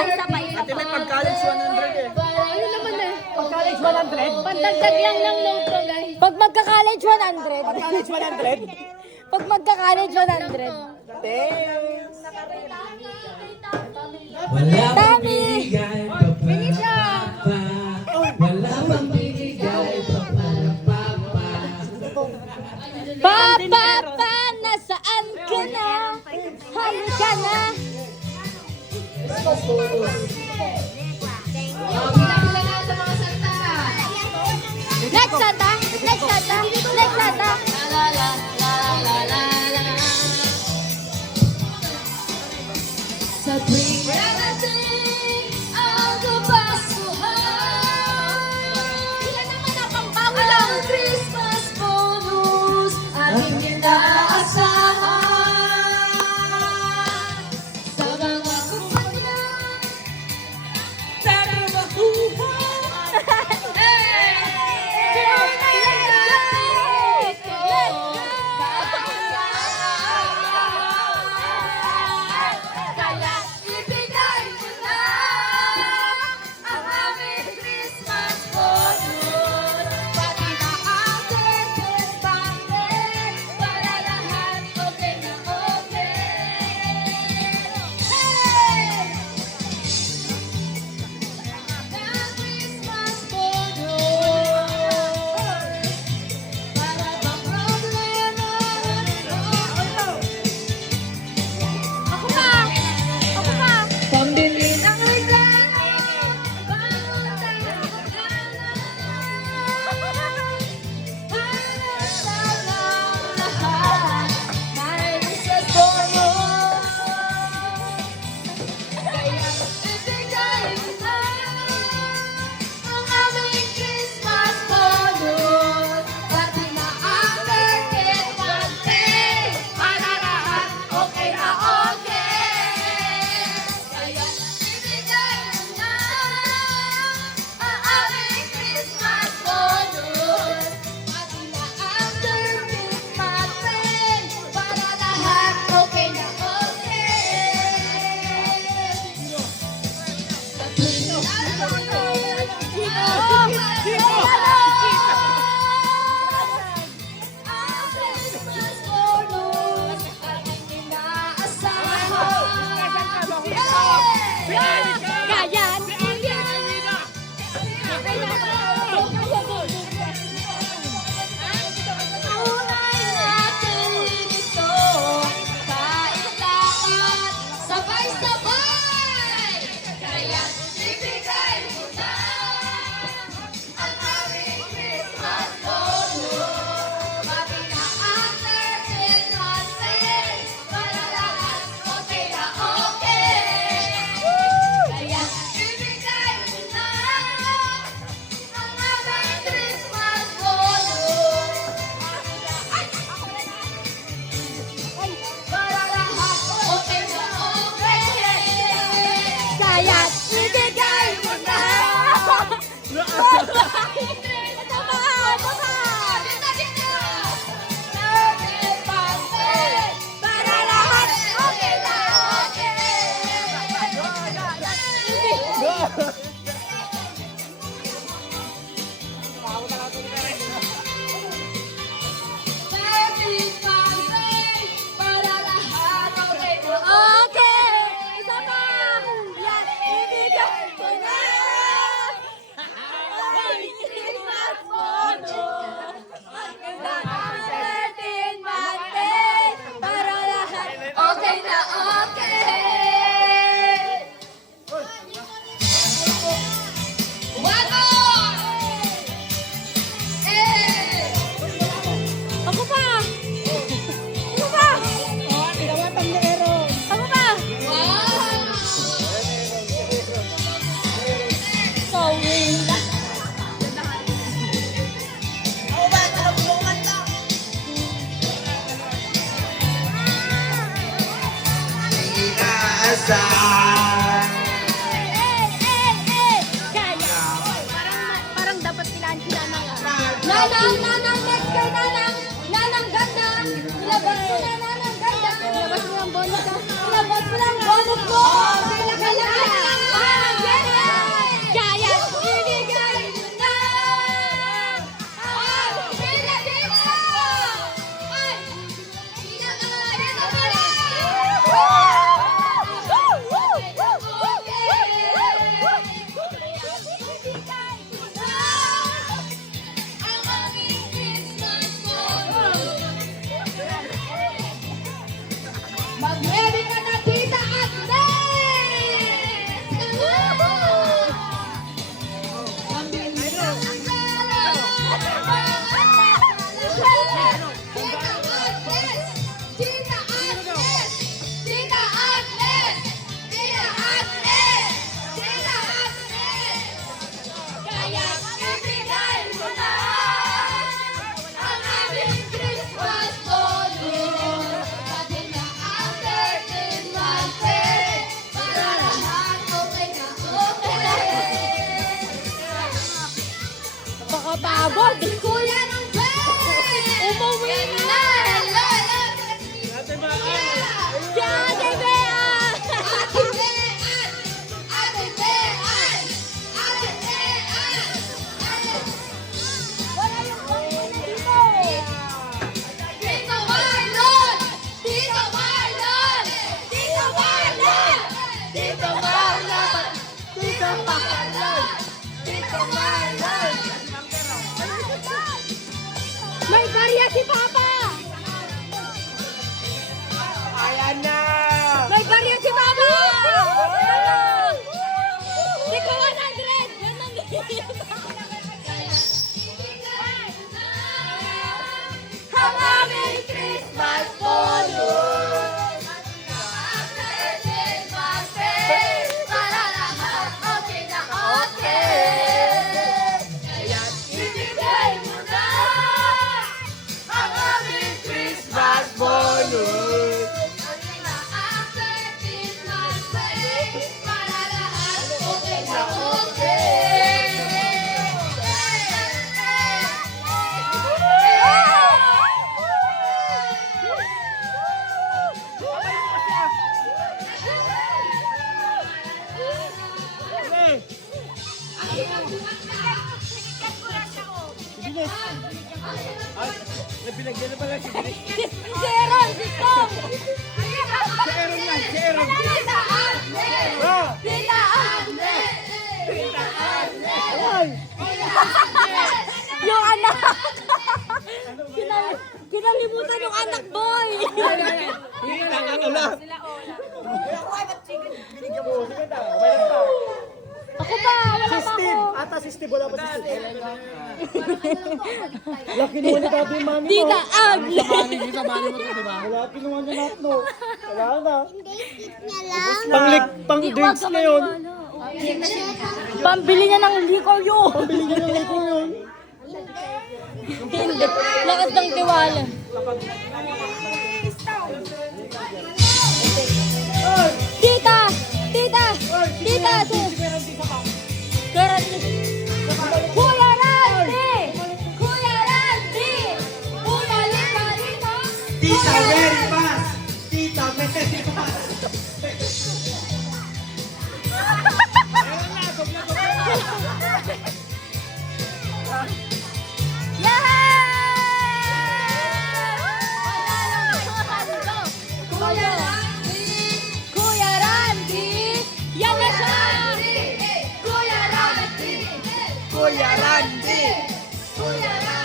Ate may pag-college 100 eh. Ano naman eh? Pag-college 100? Pandagdag lang ng load ko, guys. Pag magka-college 100. Pag-college 100? Pag magka-college 100. Thanks! Wala bang Dami. binigay pa pa. Wala bang binigay pa pa. Papa, nasaan ka na? Halika na. Next Santa! Next Santa! Next Santa! Sa tuwing darating ang kapaskuhan, sila naman ang pampawalang Christmas bonus at hindi naasahan. Sa mga kumpanya, sana makuha. Kaya ibigay mo na ang aming Christmas bonus, pati na ang Christmas packet, para lahat okay na okay. Hey! Ang Christmas bonus, para bang problema Ako pa! Ako pa! pambili ng regalo, bagong tayo para sa lahat, may Christmas bonus. Kaya ibigay mo na ang aming Christmas bonus, pati na ang birthday party, para lahat okay na okay. Kaya ibigay mo na ang aming Christmas bonus, pati na ang birthday party, para lahat okay na Kayan! Tunay natin ito, kailangan sabay-sabay. Kaya ibigay mo na ang aming Christmas bonus, pati na ang birthday natin, para lahat okay na okay. Kaya ibigay mo na ang aming Christmas bonus, para lahat okay na okay. Kaya't ibigay mo na! Ito pa! Ito pa! Para lahat okay na okay. Happy birthday, para lahat okay na Okay! Isa pa! Yan! Ibigay ko na! Christmas bonus! Natin Monday! Para lahat okay na okay. One more. Ako pa! Ako pa! Ako pa! Wow. Sewing! Kaya! Parang dapat pilaan sila ng Nanang, let's go, nanang. Nanang ganda. Ilabas mo na, nanang ganda. Ilabas mo ang bonus ka. Ilabas mo lang bonus mo. Kailangan. Napagod. Kuya Randy! Umuwi na. Ate Maki. Si Ate Bea. Ate Bean! Ate Bean! Ate Bean! Wala yung bangko na dito. Tito Marlon! Tito Marlon! Tito Marlon! Tito Marlon! Tita Pakalon. Tito Marlon! May barya si Papa. Ayan na. May barya si Papa. Ikaw 100. Yan ang Ang aming Christmas bonus! Christmas Day! Para lahat okay na okay! Kaya't ibigay mo na ang aming Christmas bonus! After Christmas Day, para lahat okay na Eh, Bilis. Ay, nabinagyan na pala si Bilis. Si Aaron, si Tom. Si Aaron yan, si Aaron. Tita Arne! Ah! Tita Arne! Tita Arne! Ay! Yung anak. Kinalimutan yung anak boy. Tita Ola. Binigyan mo. Sige na. Mayroon pa. Ako ba? Wala Si pa Steve. ako. Ata si Steve. Wala pa si Steve. Wala kinuha ni Gabi yung mami mo. Tita Ag. Kita mami mo to, di ba? Wala kinuha ni Matno. Wala na. niya lang. Pang drinks na yun. Pambili niya ng liquor yun. Pambili niya ng liquor yun. Hindi. Lakas ng tiwala. Tita! Tita! Tita! Kuya Randy! Kuya Randy! Bumalik-balik mo! Tita, very fast. Tita, very fast. Kuya Randy! Kuya Randy! Yan na siya! Kuya Randy! Kuya Randy. Kuya Randy!